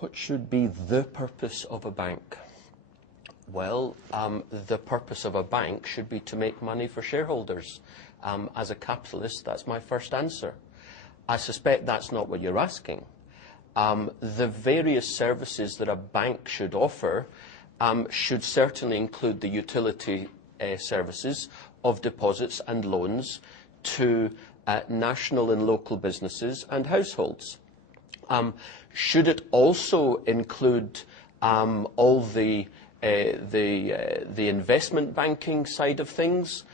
What should be the purpose of a bank? Well, the purpose of a bank should be to make money for shareholders. As a capitalist, that's my first answer. I suspect that's not what you're asking. The various services that a bank should offer should certainly include the utility services of deposits and loans to national and local businesses and households. Should it also include all the investment banking side of things?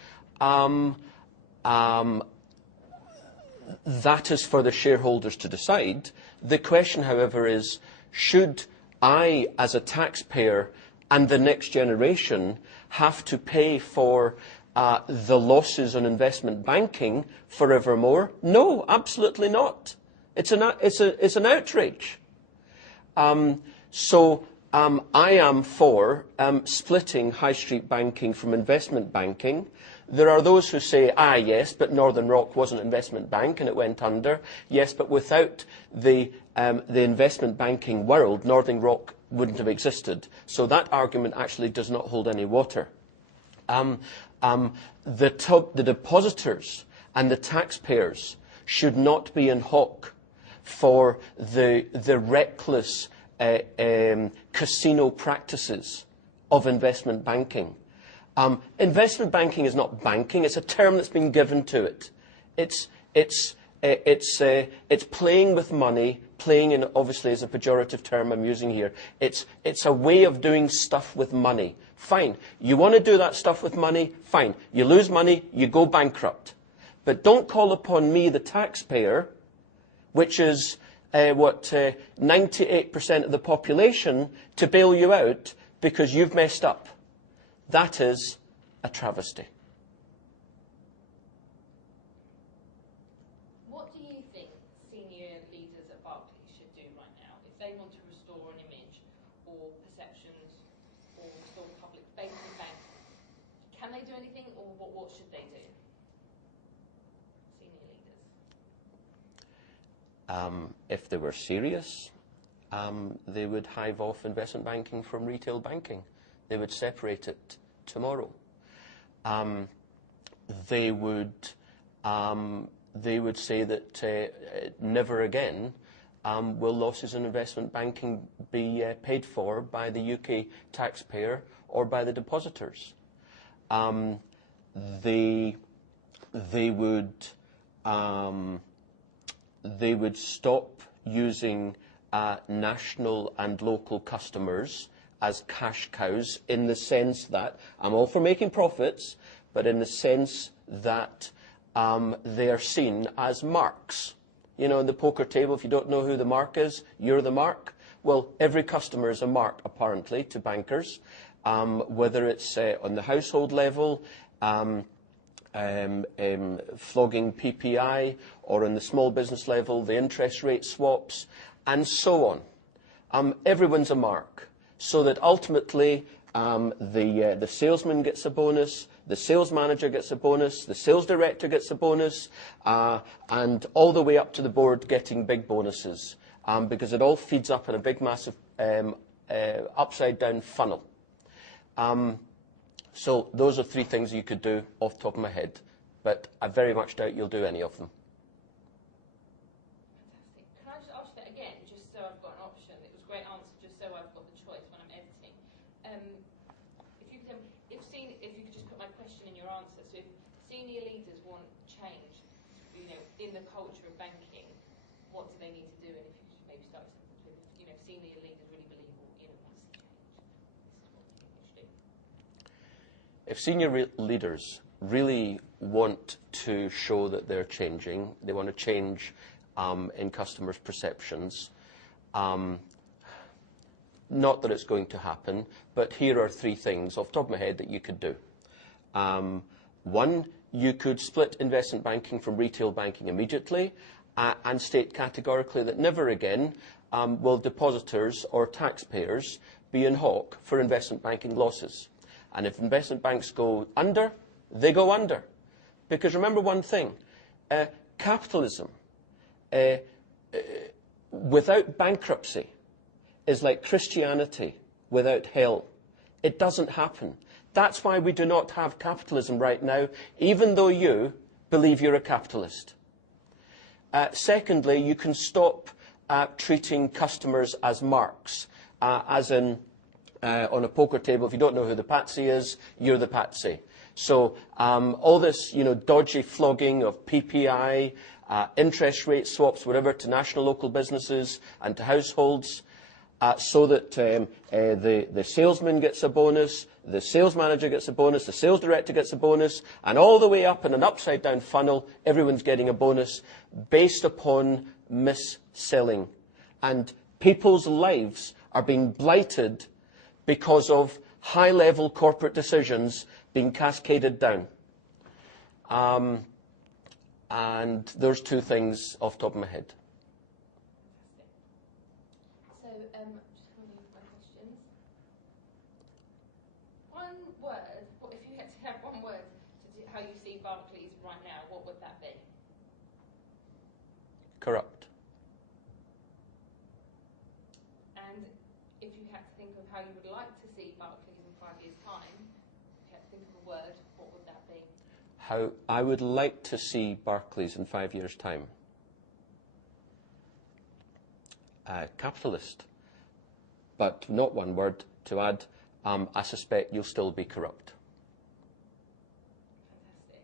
That is for the shareholders to decide. The question, however, is should I, as a taxpayer and the next generation, have to pay for the losses on investment banking forevermore? No, absolutely not. It's an outrage. So I am for splitting high street banking from investment banking. There are those who say, yes, but Northern Rock was an investment bank and it went under. Yes, but without the investment banking world, Northern Rock wouldn't have existed. So that argument actually does not hold any water. The depositors and the taxpayers should not be in hock for the reckless casino practices of investment banking. Investment banking is not banking. It's a term that's been given to it. It's playing with money. Playing, in obviously is a pejorative term I'm using here. It's a way of doing stuff with money. Fine. You want to do that stuff with money? Fine. You lose money, you go bankrupt. But don't call upon me, the taxpayer, which is 98% of the population, to bail you out because you've messed up. That is a travesty. What do you think senior leaders at Barclays should do right now if they want to restore an image or perceptions or restore public faith in banks? Can they do anything, or what should they do? Senior leaders. If they were serious, they would hive off investment banking from retail banking. They would separate it tomorrow. They would say that never again will losses in investment banking be paid for by the UK taxpayer or by the depositors. They would stop using national and local customers as cash cows, in the sense that, I'm all for making profits, but in the sense that they are seen as marks. You know, in the poker table, if you don't know who the mark is, you're the mark. Well, every customer is a mark, apparently, to bankers, whether it's on the household level, flogging PPI, or on the small business level, the interest rate swaps, and so on. Everyone's a mark. So that ultimately the salesman gets a bonus, the sales manager gets a bonus, the sales director gets a bonus, and all the way up to the board getting big bonuses, because it all feeds up in a big, massive upside-down funnel. So those are three things you could do off the top of my head, but I very much doubt you'll do any of them. Fantastic. Can I just ask that again, just so I've got an option? It was a great answer, just so I've got the choice when I'm editing. If you could just put my question in your answer. So if senior leaders want change, in the culture of banking, what do they need to do? And if you could maybe start with, senior leaders really believe in a massive change, this is what they should do. If senior leaders really want to show that they're changing, they want to change in customers' perceptions, not that it's going to happen, but here are three things off the top of my head that you could do. One, you could split investment banking from retail banking immediately and state categorically that never again will depositors or taxpayers be in hock for investment banking losses. And if investment banks go under, they go under. Because remember one thing, capitalism without bankruptcy is like Christianity without hell. It doesn't happen. That's why we do not have capitalism right now, even though you believe you're a capitalist. Secondly, you can stop treating customers as marks, as in on a poker table, if you don't know who the patsy is, you're the patsy. So all this, dodgy flogging of PPI, interest rate swaps, whatever, to national local businesses and to households, so that the salesman gets a bonus, the sales manager gets a bonus, the sales director gets a bonus, and all the way up in an upside-down funnel, everyone's getting a bonus based upon mis-selling. And people's lives are being blighted because of high-level corporate decisions being cascaded down. And those two things off the top of my head. So, just coming with my questions. One word, if you had to have one word to how you see Barclays right now, what would that be? Corrupt. And if you had to think of how you would like to see Barclays in 5 years' time, if you had to think of a word, what would that be? How I would like to see Barclays in 5 years' time. Capitalist. But not one word to add. I suspect you'll still be corrupt. Fantastic.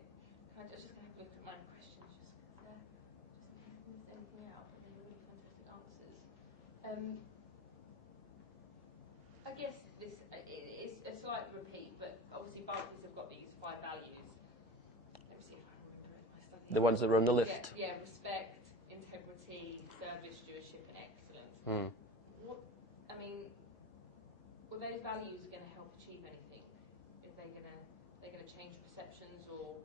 I'm just going to have a look at my questions just in case I miss anything out. But they were really fantastic answers. I guess this is a slight repeat, but obviously Barclays have got these 5 values. Let me see if I can remember it. My stuff here. The ones that are on the list. Yeah, respect, integrity, service, stewardship, and excellence. Were those values going to help achieve anything? Are they going to change perceptions or?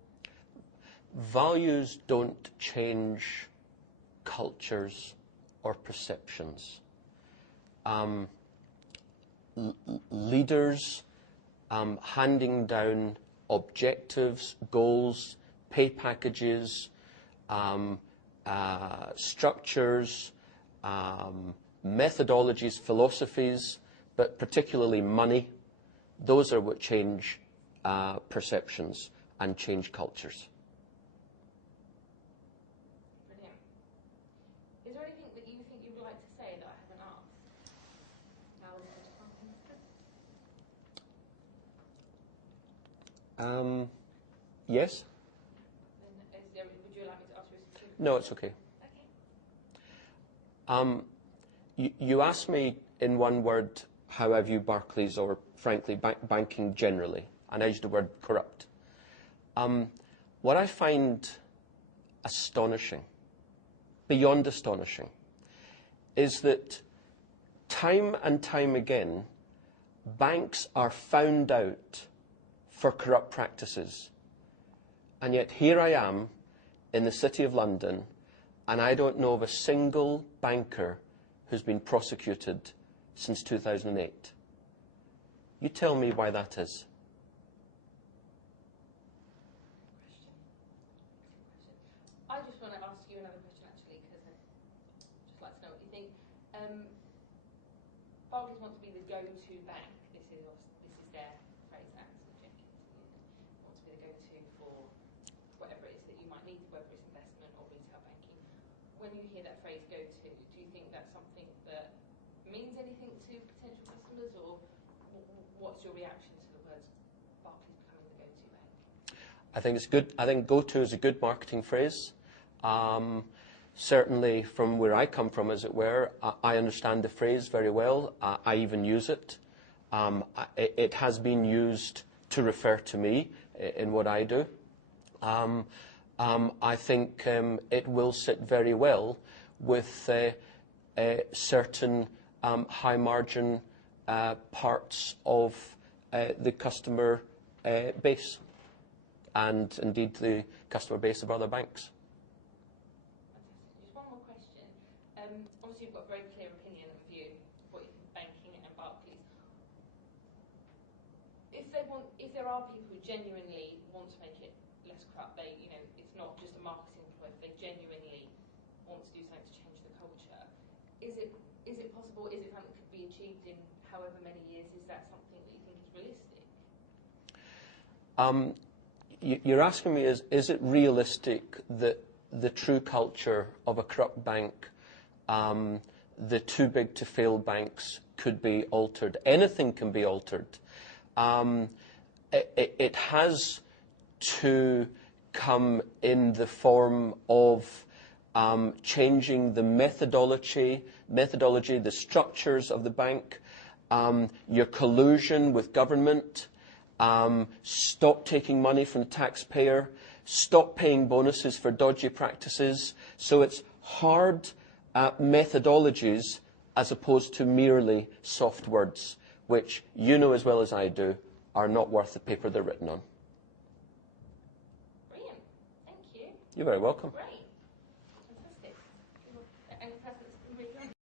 Values don't change cultures or perceptions. Leaders handing down objectives, goals, pay packages, structures, methodologies, philosophies, but particularly money, those are what change perceptions and change cultures. Brilliant. Is there anything that you think you'd like to say that I haven't asked? Now is the time. Yes? Would you like me to ask you a specific? No, it's okay. Okay. You asked me in one word how I view Barclays, or frankly banking generally, and I used the word corrupt. What I find astonishing, beyond astonishing, is that time and time again, banks are found out for corrupt practices. And yet here I am in the City of London, and I don't know of a single banker who's been prosecuted since 2008. You tell me why that is. I just want to ask you another question, actually, because I'd just like to know what you think. Barclays want to be the go-to bank. This is their phrase, Anthony Jenkins. Want to be the go-to for whatever it is that you might need, whether it's investment or retail banking. When you hear that phrase "go-to," do you think that's something that means anything to potential customers, or what's your reaction to the words Barclays becoming the go-to bank? I think it's good. I think go-to is a good marketing phrase. Certainly from where I come from, as it were, I understand the phrase very well. I even use it. It has been used to refer to me in what I do. I think it will sit very well with certain high-margin parts of the customer base, and indeed the customer base of other banks. Fantastic. Just one more question. Obviously, you've got a very clear opinion and view of what you think of banking and Barclays. If there are people who genuinely want to make it less corrupt, it's not just a marketing ploy. If they genuinely want to do something to change the culture, is it possible? Is it something that could be be achieved in however many years, is that something that you think is realistic? You're asking me, is it realistic that the true culture of a corrupt bank, the too big to fail banks, could be altered? Anything can be altered. It has to come in the form of changing the methodology, the structures of the bank, your collusion with government, stop taking money from the taxpayer, stop paying bonuses for dodgy practices. So it's hard methodologies as opposed to merely soft words, which you know as well as I do are not worth the paper they're written on. Brilliant. Thank you. You're very welcome. Great.